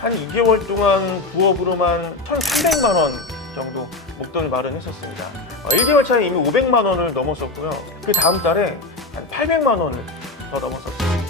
한 2개월 동안 부업으로만 1,300만 원 정도 목돈을 마련했었습니다. 1개월 차에 이미 500만 원을 넘었었고요. 그 다음 달에 한 800만 원을 더 넘었었어요.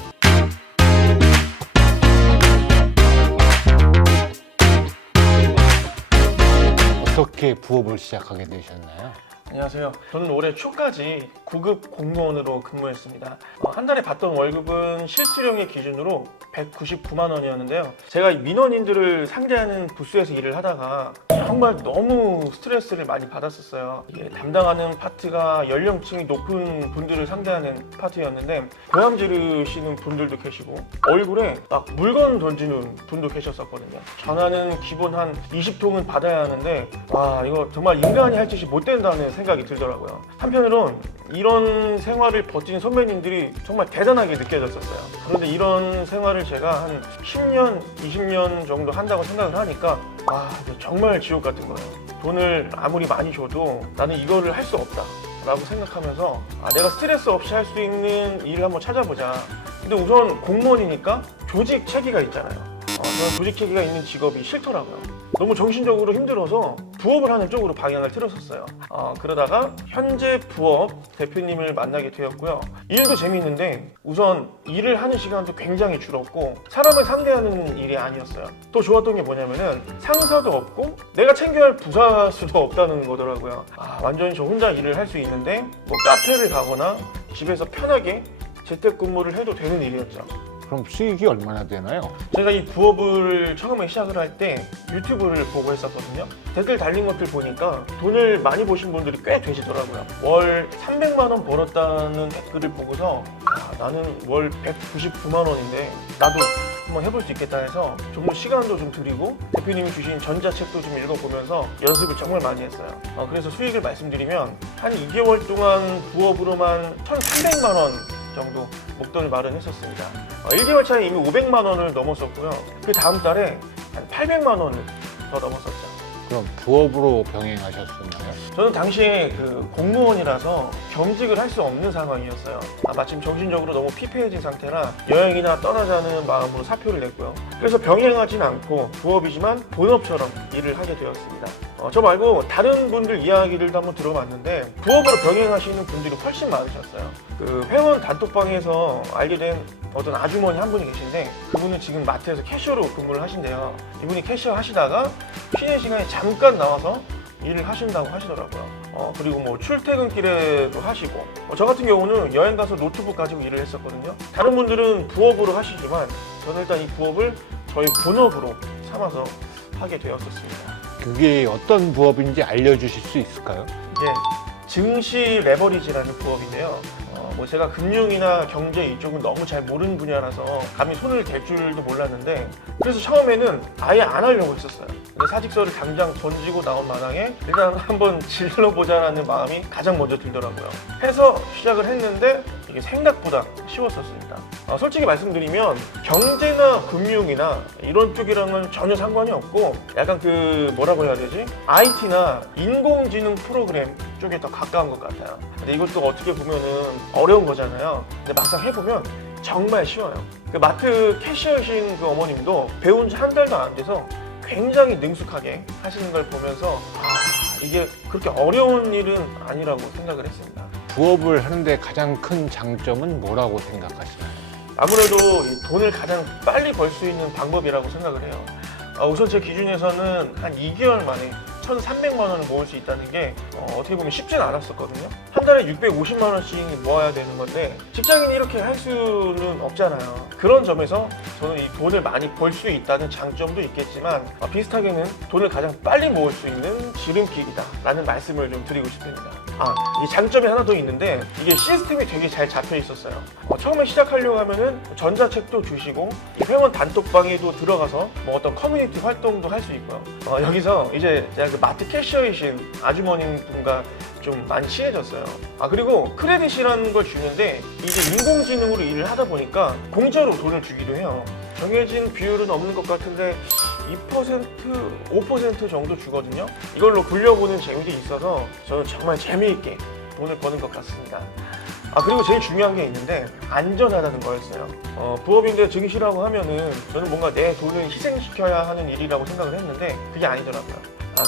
어떻게 부업을 시작하게 되셨나요? 안녕하세요. 저는 올해 초까지 9급 공무원으로 근무했습니다. 한 달에 받던 월급은 실수령의 기준으로 199만 원이었는데요. 제가 민원인들을 상대하는 부스에서 일을 하다가 정말 너무 스트레스를 많이 받았었어요. 이게 담당하는 파트가 연령층이 높은 분들을 상대하는 파트였는데 고함 지르시는 분들도 계시고 얼굴에 막 물건 던지는 분도 계셨었거든요. 전화는 기본 한 20통은 받아야 하는데 와 이거 정말 인간이 할 짓이 못 된다는 생각이 들더라고요. 한편으론 이런 생활을 버티는 선배님들이 정말 대단하게 느껴졌었어요. 그런데 이런 생활을 제가 한 10년, 20년 정도 한다고 생각을 하니까 와 이거 정말 지옥 같은 거예요. 돈을 아무리 많이 줘도 나는 이거를 할 수 없다 라고 생각하면서 내가 스트레스 없이 할 수 있는 일을 한번 찾아보자. 근데 우선 공무원이니까 조직 체계가 있잖아요. 저는 조직 체계가 있는 직업이 싫더라고요. 너무 정신적으로 힘들어서 부업을 하는 쪽으로 방향을 틀었었어요. 그러다가 현재 부업 대표님을 만나게 되었고요. 일도 재미있는데 우선 일을 하는 시간도 굉장히 줄었고 사람을 상대하는 일이 아니었어요. 또 좋았던 게 뭐냐면은 상사도 없고 내가 챙겨야 할 부사수도 없다는 거더라고요. 완전히 저 혼자 일을 할 수 있는데 뭐 카페를 가거나 집에서 편하게 재택근무를 해도 되는 일이었죠. 그럼 수익이 얼마나 되나요? 제가 이 부업을 처음에 시작을 할 때 유튜브를 보고 했었거든요. 댓글 달린 것들 보니까 돈을 많이 버신 분들이 꽤 되시더라고요. 월 300만 원 벌었다는 댓글을 보고서 나는 월 199만 원인데 나도 한번 해볼 수 있겠다 해서 정말 시간도 좀 들이고 대표님이 주신 전자책도 좀 읽어보면서 연습을 정말 많이 했어요. 그래서 수익을 말씀드리면 한 2개월 동안 부업으로만 1,300만 원 정도 목돈을 마련했었습니다. 1개월 차에 이미 500만 원을 넘었었고요. 그 다음 달에 한 800만 원을 더 넘었었죠. 그럼 부업으로 병행하셨었나요? 저는 당시에 그 공무원이라서 겸직을 할 수 없는 상황이었어요. 마침 정신적으로 너무 피폐해진 상태라 여행이나 떠나자는 마음으로 사표를 냈고요. 그래서 병행하진 않고 부업이지만 본업처럼 일을 하게 되었습니다. 저 말고 다른 분들 이야기들도 한번 들어봤는데 부업으로 병행하시는 분들이 훨씬 많으셨어요. 그 회원 단톡방에서 알게 된 어떤 아주머니 한 분이 계신데 그분은 지금 마트에서 캐셔로 근무를 하신대요. 이분이 캐셔 하시다가 쉬는 시간에 잠깐 나와서 일을 하신다고 하시더라고요. 그리고 뭐 출퇴근길에도 하시고 저 같은 경우는 여행 가서 노트북 가지고 일을 했었거든요. 다른 분들은 부업으로 하시지만 저는 일단 이 부업을 저희 본업으로 삼아서 하게 되었었습니다. 그게 어떤 부업인지 알려주실 수 있을까요? 예, 증시 레버리지라는 부업인데요. 뭐 제가 금융이나 경제 이쪽은 너무 잘 모르는 분야라서 감히 손을 댈 줄도 몰랐는데 그래서 처음에는 아예 안 하려고 했었어요. 근데 사직서를 당장 던지고 나온 마당에 일단 한번 질러보자라는 마음이 가장 먼저 들더라고요. 해서 시작을 했는데 이게 생각보다 쉬웠었습니다. 솔직히 말씀드리면 경제나 금융이나 이런 쪽이랑은 전혀 상관이 없고 약간 그 뭐라고 해야 되지? IT나 인공지능 프로그램 쪽에 더 가까운 것 같아요. 근데 이것도 어떻게 보면은 어려운 거잖아요. 근데 막상 해보면 정말 쉬워요. 그 마트 캐셔이신 그 어머님도 배운 지 한 달도 안 돼서 굉장히 능숙하게 하시는 걸 보면서 이게 그렇게 어려운 일은 아니라고 생각을 했습니다. 부업을 하는데 가장 큰 장점은 뭐라고 생각하시나요? 아무래도 이 돈을 가장 빨리 벌 수 있는 방법이라고 생각을 해요. 우선 제 기준에서는 한 2개월 만에 1,300만 원을 모을 수 있다는 게 어떻게 보면 쉽진 않았었거든요. 한 달에 650만 원씩 모아야 되는 건데 직장인이 이렇게 할 수는 없잖아요. 그런 점에서 저는 이 돈을 많이 벌 수 있다는 장점도 있겠지만 비슷하게는 돈을 가장 빨리 모을 수 있는 지름길이다 라는 말씀을 좀 드리고 싶습니다. 이 장점이 하나 더 있는데 이게 시스템이 되게 잘 잡혀 있었어요. 처음에 시작하려고 하면은 전자책도 주시고 이 회원 단톡방에도 들어가서 뭐 어떤 커뮤니티 활동도 할 수 있고요. 여기서 이제 제가 그 마트 캐셔이신 아주머니 분과 좀 많이 친해졌어요. 그리고 크레딧이라는 걸 주는데 이제 인공지능으로 일을 하다 보니까 공짜로 돈을 주기도 해요. 정해진 비율은 없는 것 같은데 2%, 5% 정도 주거든요. 이걸로 굴려보는 재미도 있어서 저는 정말 재미있게 돈을 버는 것 같습니다. 그리고 제일 중요한 게 있는데 안전하다는 거였어요. 부업인데 증시라고 하면은 저는 뭔가 내 돈을 희생시켜야 하는 일이라고 생각을 했는데 그게 아니더라고요.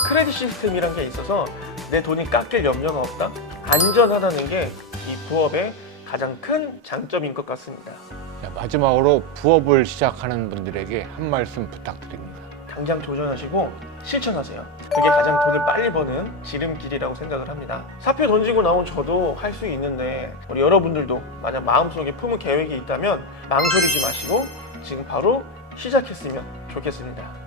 크레딧 시스템이란 게 있어서 내 돈이 깎일 염려가 없다? 안전하다는 게 이 부업의 가장 큰 장점인 것 같습니다. 자, 마지막으로 부업을 시작하는 분들에게 한 말씀 부탁드립니다. 당장 도전하시고 실천하세요. 그게 가장 돈을 빨리 버는 지름길이라고 생각을 합니다. 사표 던지고 나온 저도 할 수 있는데 우리 여러분들도 만약 마음속에 품은 계획이 있다면 망설이지 마시고 지금 바로 시작했으면 좋겠습니다.